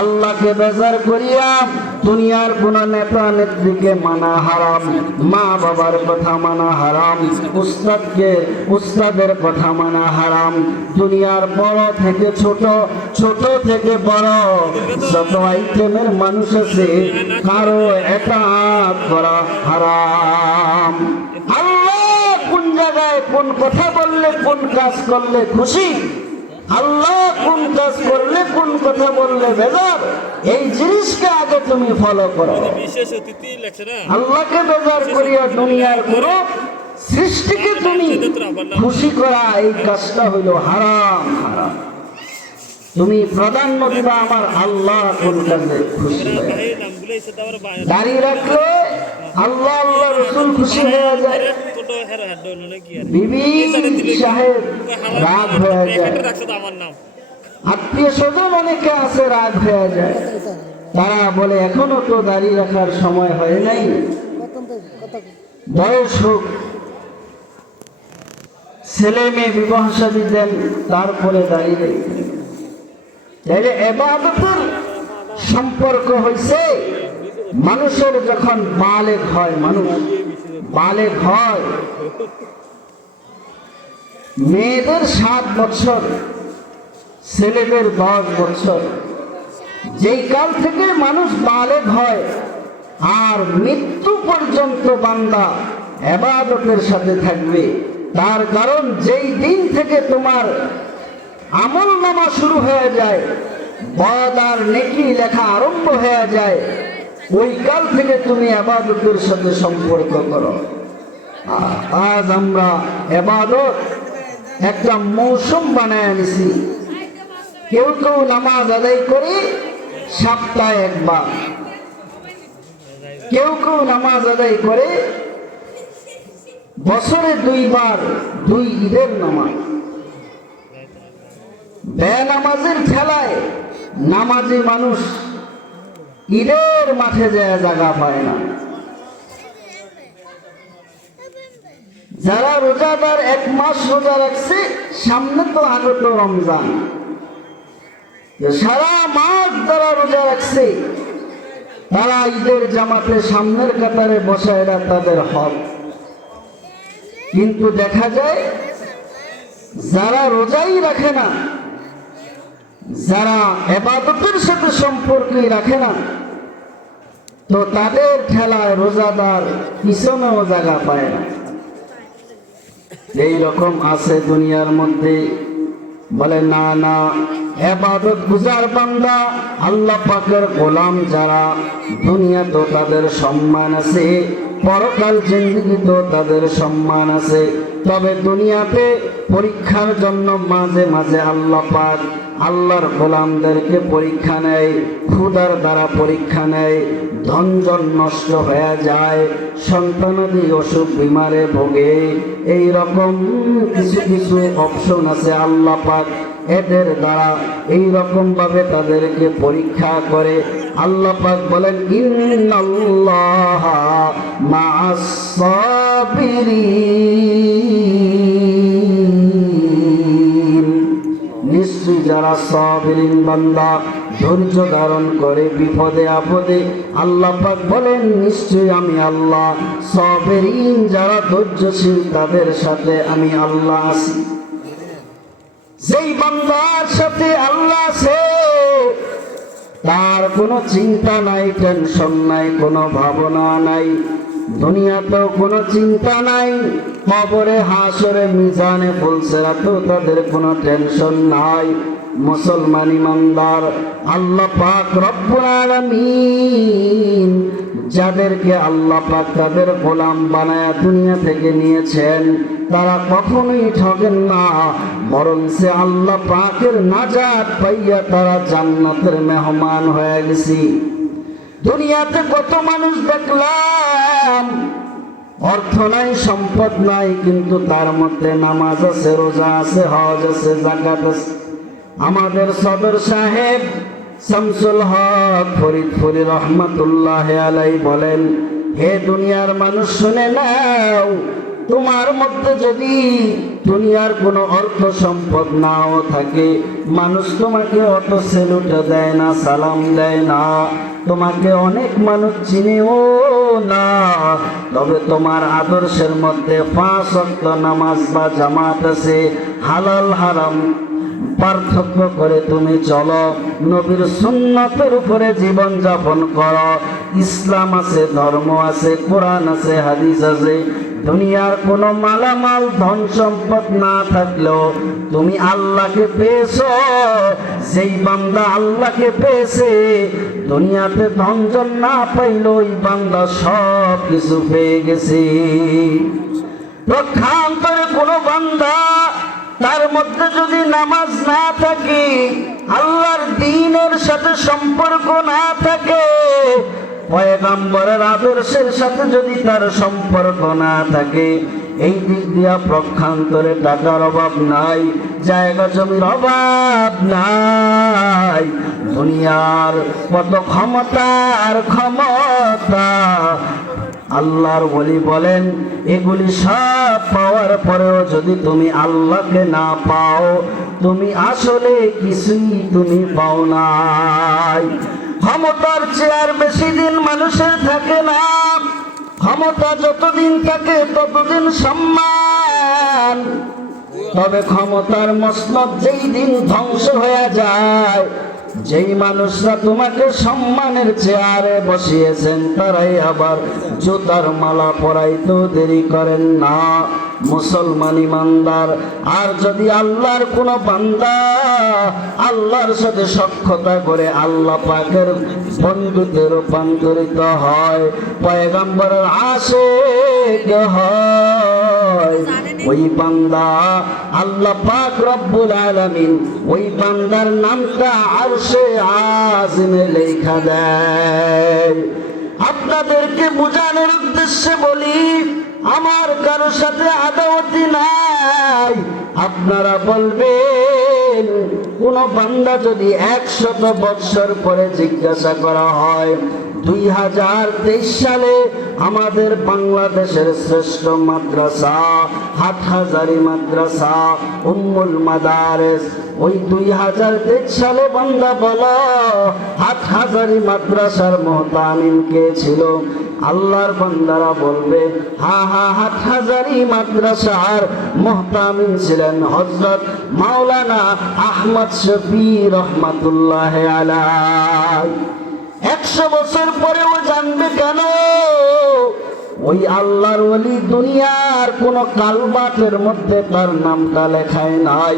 আল্লাহকে বেজার করিয়া দুনিয়ার কোন নেতা নেত্রীকে মানা হারাম মা বাবার কথা মানা হারাম, উস্তাদকে, উস্তাদের কথা মানা হারাম। দুনিয়ার বড় থেকে ছোট ছোট থেকে বড় যত আইটেমের মানুষ আছে, কারও একাত করা হারাম। আল্লাহ কোন জায়গায় কোন কথা বললে, কোন কাজ করলে খুশি? আল্লাহ কোন কাজ করলে কোন কথা বললে বেজার? এই জিনিসকে আগে তুমি ফলো করো। আল্লাহকে বেজার করিয়া দুনিয়ার কোন সৃষ্টিকে তুমি খুশি করা এই কাজটা হইল হারাম হারাম। তুমি প্রাধান্য দিবা আমার আল্লাহ কোন কাজে খুশি দাঁড়িয়ে রাখলে আল্লাহ আল্লাহ রসুল খুশি হয়ে যায়। বিবি সাহেব রাগ হয়ে যায়। আত্মীয় স্বজন অনেকে আছে, রাগ হয়ে যায়। তারা বলে, এখনও তো দাঁড়িয়ে রাখার সময় হয় নাই। বয়স হোক। ছেলে মেয়ে বিবাহ সাদী দেন, তারপরে দাঁড়িয়ে। তাইলে এবাদতের সম্পর্ক হয়েছে মানুষের যখন বালেক হয়, মানুষ বালেক হয়, মেয়েদের সাত বছর, ছেলেদের দশ বছর। যেই কাল থেকে মানুষ বালেক হয়, আর মৃত্যু পর্যন্ত বান্দা এবাদতের সাথে থাকবে। তার কারণ যেই দিন থেকে তোমার আমল নামা শুরু হয়ে যায়, বদ আর নেকি লেখা আরম্ভ হয়ে যায় ওই কাল থেকে তুমি আবাদতের সাথে সম্পর্ক করো। আজ আমরা এবাদত একটা মৌসুম বানায় নিছি কেউ কেউ নামাজ আদায় করে সপ্তাহে একবার। কেউ কেউ নামাজ আদায় করে বছরে দুইবার দুই ঈদের নামাজ। বেনামাজের খেলায় নামাজি মানুষ ঈদের মাঠে যায় জায়গা পায় না। যারা রোজাদার, এক মাস রোজা রাখছে, সামনে তো আগত রমজান। সারা মাস যারা রোজা রাখছে, তারা ঈদের জামাতে সামনের কাতারে বসা এরা তাদের হক। কিন্তু দেখা যায়, যারা রোজাই রাখে না যারা এবাদতের সাথে সম্পর্কই রাখে না, তো তাদের ঠেলায় রোজাদার পিছনেও জায়গা পায় না। এই রকম আছে দুনিয়ার মধ্যে। বলে, না না, এবাদত গুজার বান্দা আল্লাহ পাকের গোলাম যারা দুনিয়া তো তাদের সম্মান আছে, পরকাল জিন্দিগি তো তাদের সম্মান আছে। তবে দুনিয়াতে পরীক্ষার জন্য মাঝে মাঝে আল্লাহ পাক আল্লাহর গোলামদেরকে পরীক্ষা নেয় ক্ষুদার দ্বারা পরীক্ষা নেয়, ধনজন নষ্ট হয়ে যায়, সন্তানাদি অসুখ বিমারে ভোগে। এই রকম কিছু কিছু অপশন আছে আল্লাহ পাক। এদের দ্বারা এই রকম ভাবে তাদেরকে পরীক্ষা করে। আল্লাহ পাক বলেন, ইন্নাল্লাহ মা'আস নিশ্চয়ই যারা সাবিরিন বান্দা, ধৈর্য ধারণ করে বিপদে আপদে আল্লাহ পাক বলেন, নিশ্চয়ই আমি আল্লাহ। সাবিরিন যারা ধৈর্যশীল, তাদের সাথে আমি আল্লাহ আছি। যেই বান্দার সাথে আল্লাহ আছে, তার কোনো চিন্তা নাই, টেনশন নাই, কোনো ভাবনা নাই। দুনিয়াতেও কোনো চিন্তা নাই। কবরে হাসরে মিজানে ফুলসেরাতেও তাদের কোনো টেনশন নাই। মুসলমান ইমানদার, আল্লাহ পাক রব্বুল আলামিন যাদেরকে আল্লাহ পাক তাদের গোলাম বানায়া দুনিয়া থেকে নিয়েছেন, তারা কখনোই ঠকেন না। বরং সে আল্লাহ পাকের নাজাত পাইয়া তারা জান্নাতের মেহমান হয়ে গেছি। দুনিয়াতে কত মানুষ দেখলাম অর্থ নাই, সম্পদ নাই, কিন্তু তার মধ্যে নামাজ আছে, রোজা আছে, হজ আছে জাকাত আছে। আমাদের সদর সাহেব শামসুল হক ফরিদপুরি রহমতুল্লাহ আলাই বলেন, হে দুনিয়ার মানুষ, শুনে নাও তোমার মধ্যে যদি দুনিয়ার কোনো অর্থ সম্পদ নাও থাকে, মানুষ তোমাকে অত সেলুট দেয় না, সালাম দেয় না। তোমাকে অনেক মানুষ চিনেও না। তবে তোমার আদর্শের মধ্যে পাঁচ অক্ত নামাজ বা জামাত আছে। হালাল, হারাম পার্থক্য করে তুমি চলো। নবীর সুন্নতের উপরে জীবন যাপন করো। ইসলাম আছে, ধর্ম আছে, কোরআন আছে, হাদিস আছে। দুনিয়ার কোনো মালামাল, ধন সম্পদ না থাকলেও তুমি আল্লাহকে পেয়েছ। সেই বান্দা আল্লাহকে পেয়েছে, দুনিয়াতে ধনজন না পাইল ওই বান্দা সব কিছু পেয়ে গেছে। প্রক্ষান্তরে কোনো বান্দা তার মধ্যে যদি নামাজ না থাকে, আল্লাহর দিনের সাথে সম্পর্ক না থাকে পয়গাম্বরের আদর্শের সাথে যদি তার সম্পর্ক না থাকে, এই দিক দিয়া প্রক্ষান্তরে টাকার অভাব নাই, জায়গা জমির অভাব নাই। দুনিয়ার কত ক্ষমতা আর ক্ষমতা, আল্লাহর বলি বলেন, এগুলি সব পাওয়ার পরেও যদি তুমি আল্লাহকে না পাও, তুমি আসলে কিছুই তুমি পাও নাই। ক্ষমতার চেয়ার বেশি দিন মানুষের থাকে না। ক্ষমতা যতদিন থাকে, ততদিন সম্মান। তবে ক্ষমতার মসনদ যেই দিন ধ্বংস হয়ে যায় যেই মানুষরা তোমাকে সম্মানের চেয়ারে বসিয়েছেন, তারাই আবার জুতার মালা পরাইতেও দেরি করেন না। মুসলমান ইমানদার, আর যদি আল্লাহর কোন বান্দা আল্লাহর সাথে সক্ষতা করে আল্লাহ পাকের বন্ধুতে রূপান্তরিত হয়, পয়গাম্বরের আসে হয়? ওই বান্দা আল্লাহ পাক রব্বুল আলামিন ওই বান্দার নামটা আরশে আযমে লেখা দেয়। আপনাদেরকে বোঝানোর উদ্দেশ্যে বলি আমার কারও সাথে আদাওয়াতি নাই। আপনারা বলবেন কোন বান্দা যদি একশত বৎসর পরে জিজ্ঞাসা করা হয় দুই হাজার তেইশ সালে আমাদের বাংলাদেশের শ্রেষ্ঠ মাদ্রাসা, হাটহাজারি মাদ্রাসা, উম্মুল মাদারেস। ওই দুই হাজার তেইশ সালে বান্দা বলো হাটহাজারি মাদ্রাসার মহতামিন কে ছিল? আল্লাহর বান্দারা বলবে, হা হা, হাটহাজারি মাদ্রাসার মহতামিন ছিলেন হজরত মাওলানা আহমদ শফি রহমাতুল্লাহ আলাই একশো বছর পরেও জানবে কেন? ওই আল্লাহর ওলি দুনিয়ার কোন কালবাটের মধ্যে তার নামটা লেখায় নাই।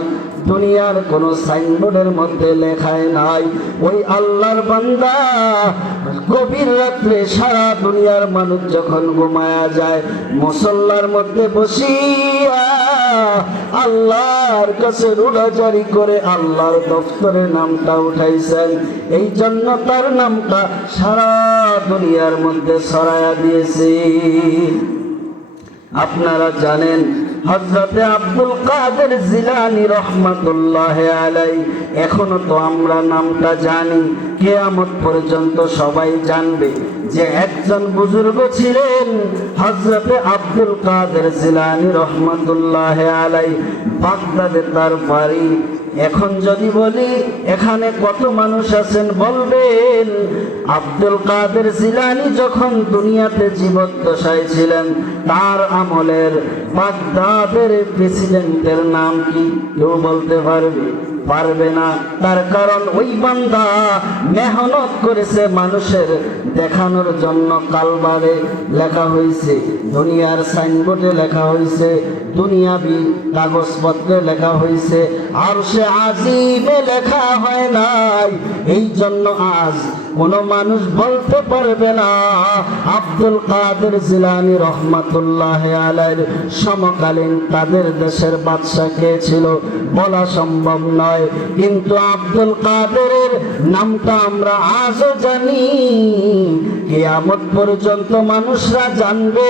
দুনিয়ার কোন সাইনবোর্ডের মধ্যে লেখায় নাই। ওই আল্লাহর বান্দা গভীর রাত্রে সারা দুনিয়ার মানুষ যখন ঘুমায়া যায়, মুসল্লার মধ্যে বসিয়া আল্লাহর কাছে রুড়া জারি করে আল্লাহর দফতরে নামটা উঠাইছেন। এই জন্য তার নামটা সারা দুনিয়ার মধ্যে ছড়ায়া দিয়েছে। আপনারা জানেন হজরতে আব্দুল কাদের জিলানি রহমাতুল্লাহ আলাই, এখনও তো আমরা নামটা জানি, কেয়ামত পর্যন্ত সবাই জানবে যে একজন বুজুর্গ ছিলেন হজরতে আব্দুল কাদের জিলানি রহমাতুল্লাহ আলাই, বাগদাদে তার বাড়ি এখন যদি বলি, এখানে কত মানুষ আছেন বলবেন? আব্দুল কাদের জিলানি যখন দুনিয়াতে জীবদ্দশায় ছিলেন, তার আমলের বাগদাদের প্রেসিডেন্টের নাম কি? কেউ বলতে পারবে? পারবে না। তার কারণ ওই বান্দা মেহনত করেছে মানুষের দেখানোর জন্য কালবারে লেখা হয়েছে দুনিয়ার সাইনবোর্ডে লেখা হয়েছে দুনিয়াবি কাগজপত্রে লেখা হয়েছে আর সে আজিবে লেখা হয় নাই। এই জন্য আজ কোন মানুষ বলতে পারবে না, আব্দুল কাদের জিলানি রহমাতুল্লাহ আলাইর সমকালীন তাদের দেশের বাদশা কে ছিল? বলা সম্ভব নয়। কিন্তু আব্দুল কাদেরের নামটা আমরা আজও জানি। কেয়ামত পর্যন্ত মানুষরা জানবে।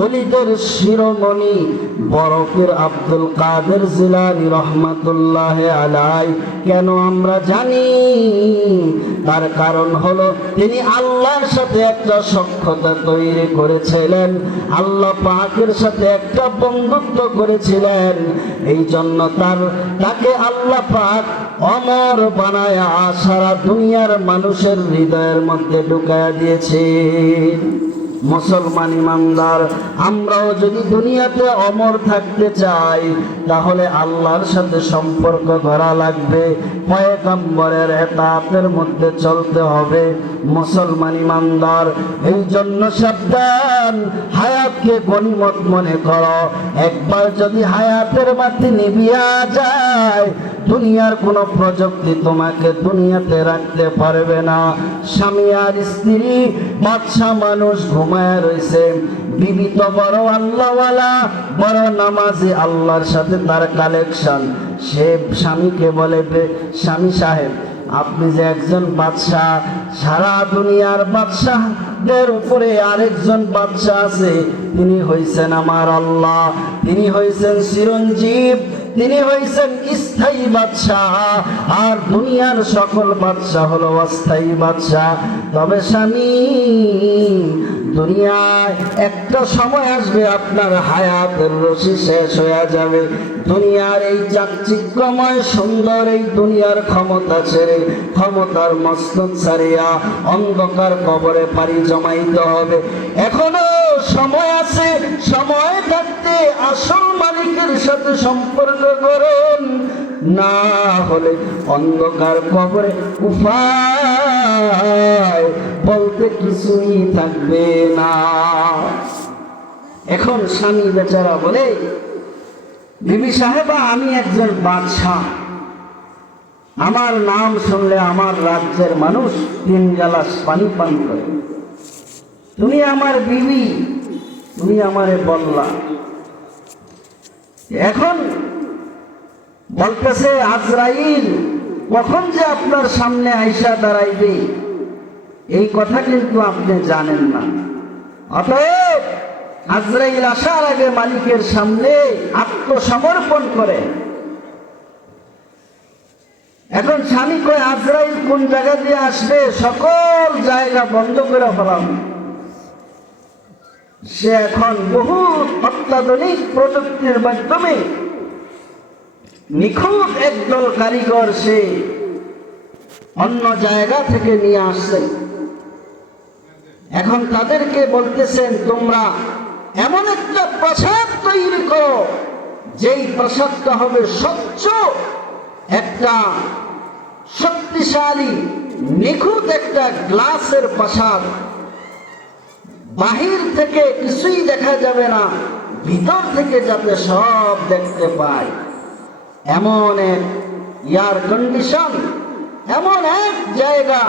অলিদের শিরোমণি বরফের আব্দুল কাদের জিলানি রহমাতুল্লাহ আলাই। কেন আমরা জানি? তার কারণ হলো, তিনি আল্লাহর সাথে একটা সক্ষতা তৈরি করেছিলেন। আল্লাহ পাকের সাথে একটা বন্ধুত্ব করেছিলেন। এই জন্য তার, তাকে আল্লাহ পাক অমর বানায় সারা দুনিয়ার মানুষের হৃদয়ের মধ্যে ঢুকায়া দিয়েছে। মুসলমান ইমানদার, আমরাও যদি দুনিয়াতে অমর থাকতে চাই, তাহলে আল্লাহর সাথে সম্পর্ক করা লাগবে। পয়গম্বরের এতাতের মধ্যে চলতে হবে মুসলমান ইমানদার। এই জন্য সাবধান, হায়াতকে গণিমত মনে করো। একবার যদি হায়াতের মাটি নিবিয়া যায় দুনিয়ার কোনো প্রযুক্তি তোমাকে দুনিয়াতে রাখতে পারবে না। স্বামী আর স্ত্রী বাচ্চা মানুষ ঘুমায় রয়েছে বিবি তো বড় আল্লাহওয়ালা, বড় নামাজি আল্লাহর সাথে তার কালেকশন। সে স্বামীকে বলে স্বামী সাহেব, আপনি যে একজন বাদশাহ, সারা দুনিয়ার বাদশাহদের উপরে আরেকজন বাদশাহ আছে। তিনি হইছেন আমার আল্লাহ। তিনি হইছেন চিরঞ্জীব। তিনি হইছেন স্থায়ী বাদশাহ, আর দুনিয়ার সকল বাদশাহ হলো অস্থায়ী বাদশাহ। তবে স্বামী, দুনিয়ায় একটা সময় আসবে আপনার হায়াতের রশি শেষ হয়ে যাবে। দুনিয়ার এই চাকচিক্যময়, সুন্দর এই দুনিয়ার ক্ষমতা ছেড়ে, ক্ষমতার মস্তক ছাড়িয়া অন্ধকার কবরে পাড়ি জমাইতে হবে। এখনও সময় আছে, সময় থাকতে আসল মালিকের সাথে সম্পর্ক করুন। না হলে অন্ধকার কবরে উপায় বলতে কিছুই থাকবে না। এখন স্বামী বেচারা বলে, বিবি সাহেবা, আমি একজন বাদশাহ। আমার নাম শুনলে আমার রাজ্যের মানুষ তিন গ্লাস পানি পান করে। তুমি আমার বিবি, তুমি আমারে বললা। এখন বলতেছে, আজরাইল, কখন যে আপনার সামনে আইসা দাঁড়াইবে? এই কথা কিন্তু আপনি জানেন না। অতএব আজরাইল আসার আগে মালিকের সামনে আত্মসমর্পণ করে। এখন স্বামী কয়, আজরাইল কোন জায়গা দিয়ে আসবে? সকল জায়গা বন্ধ করে ফেলাম। সে এখন বহু অত্যাধুনিক প্রযুক্তির মাধ্যমে নিখুঁত একদল কারিগর সে অন্য জায়গা থেকে নিয়ে আসছে। এখন তাদেরকে বলতেছেন, তোমরা এমন একটা প্রাসাদ তৈরি করো, যেই প্রাসাদটা হবে স্বচ্ছ, একটা শক্তিশালী, নিখুঁত একটা গ্লাসের প্রাসাদ। বাহির থেকে কিছুই দেখা যাবে না, ভিতর থেকে যাতে সব দেখতে পায়। এমন এক এয়ার কন্ডিশন এমন এক জায়গা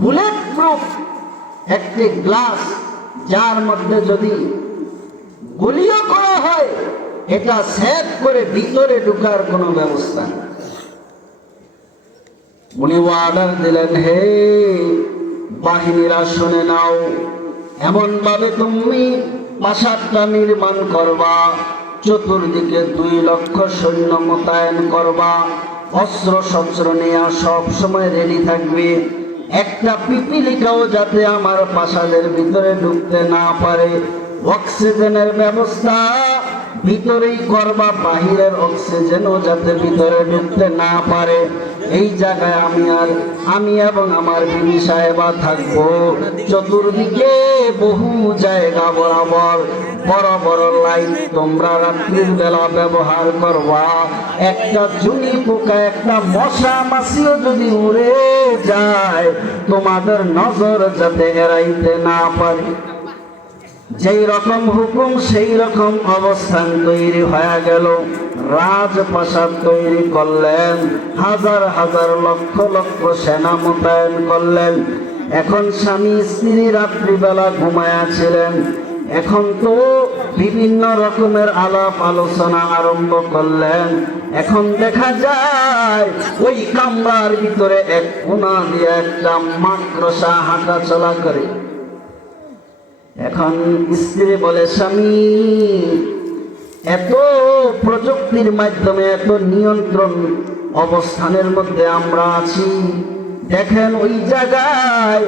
বুলেট প্রুফ একটি গ্লাস যার মধ্যে যদি গুলিও করা হয়, এটা সেভ করে ভিতরে ঢুকার কোনো ব্যবস্থা উনি অর্ডার দিলেন, হে বাহিনীরা, শুনে নাও এমন ভাবে তুমি প্রাসাদটা নির্মাণ করবা, চতুর্দিকে দুই লক্ষ সৈন্য মোতায়েন করবা, অস্ত্র শস্ত্র নেয়া সব সময় রেডি থাকবে। একটা পিপিলিকাও যাতে আমার প্রাসাদের ভিতরে ঢুকতে না পারে। অক্সিজেনের ব্যবস্থা ভিতরেই করবা, বাহিরের অক্সিজেনও যাতে ভিতরে ঢুকতে না পারে। এই জায়গায় আমি আর, আমি এবং আমার বিবি সাহেবা থাকব। চতুর্দিকে বহু জায়গা বরাবর, বড় বড় লাইট তোমরা রাত্রির বেলা ব্যবহার করবা। একটা চুনি পোকা, একটা মশা মাছিও যদি উড়ে যায়, তোমাদের নজর যাতে এড়াইতে না পারে। যেই রকম হুকুম, সেই রকম অবস্থান তৈরি হয়ে গেল। রাজপ্রাসাদ তৈরি করলেন, হাজার হাজার লক্ষ লক্ষ সেনা মোতায়েন করলেন। এখন স্বামী স্ত্রী রাত্রিবেলা ঘুমায়াছিলেন এখন তো বিভিন্ন রকমের আলাপ আলোচনা আরম্ভ করলেন। এখন দেখা যায়, ওই কামরার ভিতরে এক কোনা দিয়ে একটা মাকড়সা হাঁটা চলা করে। এখন স্ত্রী বলে, স্বামী, এত প্রযুক্তির মাধ্যমে, এত নিয়ন্ত্রণ অবস্থানের মধ্যে আমরা আছি। দেখেন ওই জায়গায়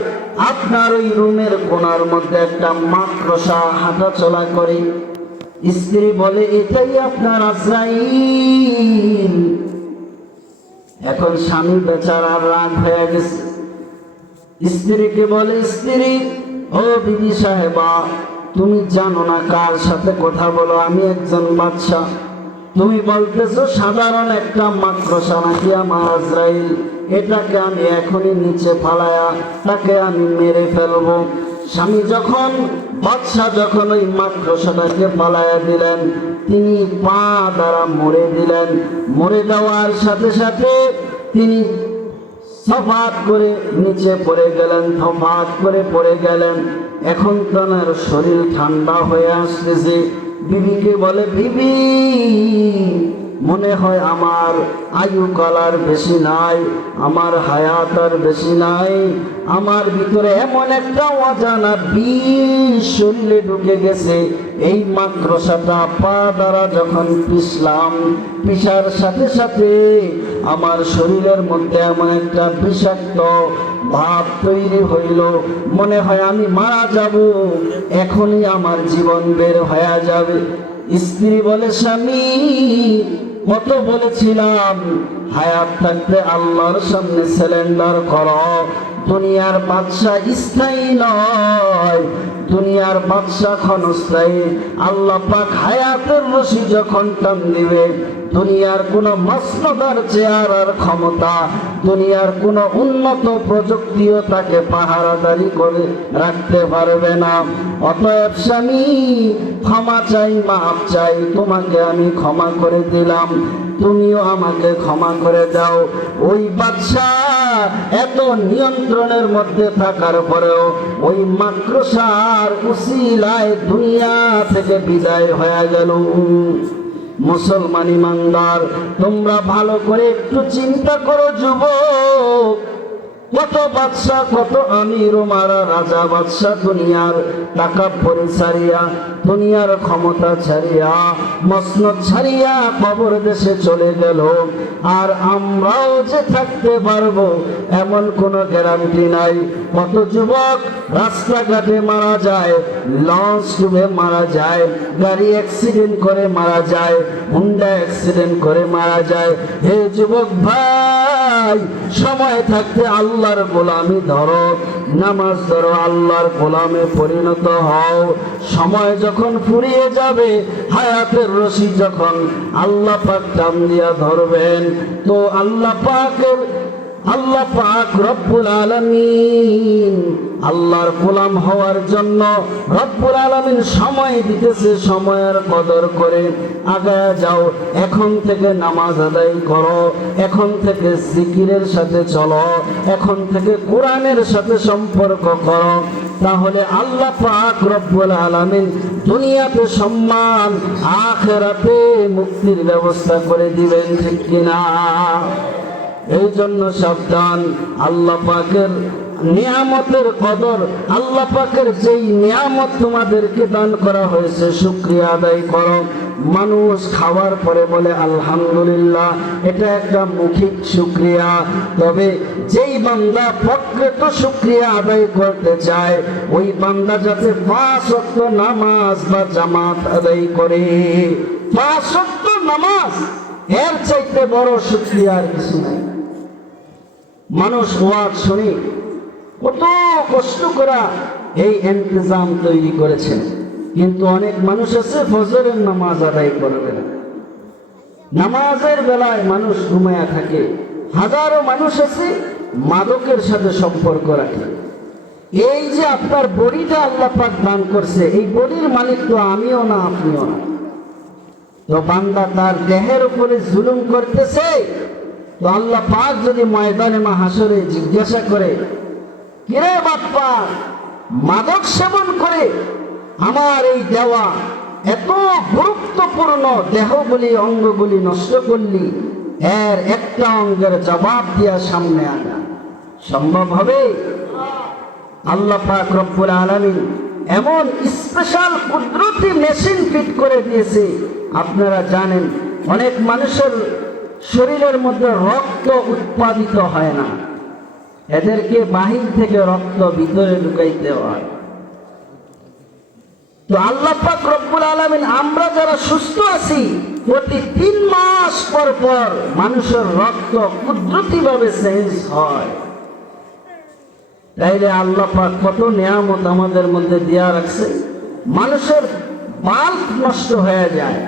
আপনার ওই রুমের কোনার মধ্যে একটা মাকড়সা হাঁটা চলা করে। স্ত্রী বলে, এটাই আপনার আজরাইল এখন স্বামী বেচারার রাগ হয়ে গেছে। স্ত্রীকে বলে, স্ত্রী ও বিবি সাহেবা, তুমি জানো না কার সাথে কথা বলো? আমি একজন বাদশা তুমি বলতেছো, সাধারণ একটা মাকড়সা নাকি আমার আজরাইল? এটাকে আমি এখনই নিচে ফালায়া, তাকে আমি মেরে ফেলব। স্বামী যখন, বাদশাহ যখন ওই মাকড়সাটাকে পালায়া দিলেন, তিনি পা দ্বারা মরে দিলেন। মরে দেওয়ার সাথে সাথে তিনি সফাত করে নিচে পড়ে গেলেন, থফাত করে পড়ে গেলেন। এখন তার শরীর ঠান্ডা হয়ে আসতেছে। বিবিকে বলে, বিবি মনে হয় আমার আয়ু কালার বেশি নাই, আমার হায়াত আর বেশি নাই। আমার ভিতরে এমন একটা অজানা বিষ শরীরে ঢুকে গেছে। এই মাকড়সাটা পা দ্বারা যখন পিসলাম পিসার সাথে সাথে আমার শরীরের মধ্যে এমন একটা বিষাক্ত ভাব তৈরি হইল। মনে হয় আমি মারা যাব, এখনই আমার জীবন বের হয়ে যাবে। স্ত্রী বলে, স্বামী কত বলেছিলাম হায়াত থাকতে আল্লাহর সামনে সিলিন্ডার করো দুনিয়ার বাদশাহ স্থায়ী নয়। দুনিয়ার বাদশাহ ক্ষণস্থায়ী আল্লাহ পাক হায়াতের রশি যখন টান দিবে, দুনিয়ার কোনো মসনদার চেয়ার আর ক্ষমতা, দুনিয়ার কোনো উন্নত প্রযুক্তিও তাকে পাহারাদারি করে রাখতে পারবে না। অতএব স্বামী, ক্ষমা চাই, মাপ চাই, তোমাকে আমি ক্ষমা করে দিলাম। তুমিও আমাকে ক্ষমা করে দাও। ওই বাদশাহ এত নিয়ন্ত্রণের মধ্যে থাকার পরেও ওই মাকড়সার উসিলায় দুনিয়া থেকে বিদায় হয়ে গেল। মুসলমান ইমানদার, তোমরা ভালো করে একটু চিন্তা করো যুবক। কত বাদশাহ, কত আমির মারা রাজা বাদশাহ দুনিয়ার টাকা পরে ছাড়িয়া, দুনিয়ার ক্ষমতা ছাড়িয়া, মসনদ ছাড়িয়া কবর দেশে চলে গেল। আর আমরাও যে থাকতে পারব, এমন কোনো গ্যারান্টি নাই। কত যুবক রাস্তাঘাটে মারা যায় লঞ্চ ডুবে মারা যায়, গাড়ি অ্যাক্সিডেন্ট করে মারা যায় হুন্ডা অ্যাক্সিডেন্ট করে মারা যায়। হে যুবক ভাই সময় থাকতে আল্লাহর গোলামি ধরো, নামাজ ধরো, আল্লাহর গোলামে পরিণত হও। সময় যখন ফুরিয়ে যাবে, হায়াতের রশি যখন আল্লাহ পাক টান দিয়া ধরবেন, তো আল্লাহ পাকের আল্লাহ পাক রব্বুল আলামিন আল্লাহর গোলাম হওয়ার জন্য রব্বুল আলামিন সময় দিতেছে, সময়ের কদর করে। আগায় যাও, এখন থেকে নামাজ আদায় করো, এখন থেকে জিকিরের সাথে চলো, এখন থেকে কোরআনের সাথে সম্পর্ক করো। তাহলে আল্লাহ পাক রব্বুল আলামিন দুনিয়াতে সম্মান, আখেরাতে মুক্তির ব্যবস্থা করে দিবেন, ঠিক কিনা? এই জন্য সাবধান, আল্লাহ পাকের নিয়ামতের কদর, আল্লাহ পাকের যেই নিয়ামত তোমাদেরকে দান করা হয়েছে, শুক্রিয়া আদায় করো। মানুষ খাওয়ার পরে বলে, আলহামদুলিল্লাহ, এটা একটা মুখিক শুক্রিয়া। তবে যেই বান্দা প্রকৃত শুক্রিয়া আদায় করতে চায়, ওই বান্দা যাতে পাঁচ ওয়াক্ত নামাজ বা জামাত আদায় করে। পাঁচ নামাজ, এর চাইতে বড় শুক্রিয়া আর কিছু নাই। মানুষ ওয়াজ শুনি কত কষ্ট করা এই ইন্তজাম তৈরি করেছেন। কিন্তু অনেক মানুষ আছে ফজরের নামাজ আদায় করবে না। নামাজের বেলায় মানুষ ঘুমায়া থাকে। হাজারো মানুষ আছে মাদকের সাথে সম্পর্ক রাখে। এই যে আপনার বডিটা আল্লাহ পাক দান করছে, এই বডির মালিক তো আমিও না, আপনিও না। তো বান্দা তার দেহের উপরে জুলুম করতেছে তো আল্লাহ পাক যদি ময়দানে মাহাসরে জিজ্ঞাসা করে, কিরে বাপ্পা, মাদক সেবন করে আমার এই দেওয়া এত গুরুত্বপূর্ণ দেহগুলি, অঙ্গগুলি নষ্ট করলি, এর একটা অঙ্গের জবাব দিয়া সামনে আনা। সম্ভব হবে? আল্লাহ পাক রব্বুল আলামিন এমন স্পেশাল কুদরতি মেশিন ফিট করে দিয়েছে। আপনারা জানেন, অনেক মানুষের শরীরের মধ্যে রক্ত উৎপাদিত হয় না। এদেরকে বাহির থেকে রক্ত ভিতরে ঢুকাইতে হয়। তো আল্লাহ পাক রব্বুল আলামিন, আমরা যারা সুস্থ আছি, প্রতি তিন মাস পর পর মানুষের রক্ত কুদরতি ভাবে চেঞ্জ হয়। তাইলে আল্লাহ পাক কত নিয়ামত আমাদের মধ্যে দেওয়া রাখছে। মানুষের বাল্ব নষ্ট হয়ে যায়।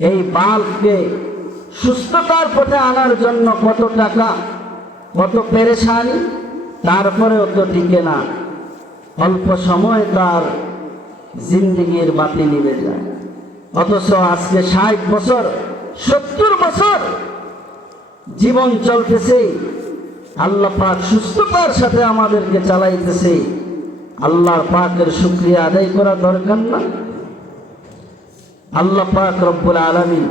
এই বাল্বকে সুস্থতার পথে আনার জন্য কত টাকা, কত পেরেশানি, তারপরেও তো টিকে না। অল্প সময় তার জিন্দিগির বাতি নিভে যায়। অথচ আজকে ষাট বছর, সত্তর বছর জীবন চলতেছে। আল্লাহ পাক সুস্থতার সাথে আমাদেরকে চালাইতেছে। আল্লাহর পাকের শুক্রিয়া আদায় করা দরকার না। আল্লাহ পাক রব্বুল আলমী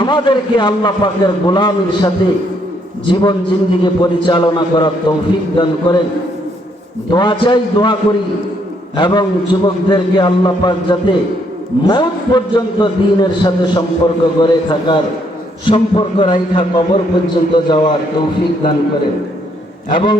আমাদেরকে আল্লাহ পাকের গোলামীর সাথে জীবন জিন্দিকে পরিচালনা করার তৌফিক দান করেন। দোয়া চাই, দোয়া করি এবং যুবকদেরকে আল্লাহ পাক যাতে মৌত পর্যন্ত দিনের সাথে সম্পর্ক করে থাকার, সম্পর্ক রাইখা কবর পর্যন্ত যাওয়ার তৌফিক দান করেন। এবং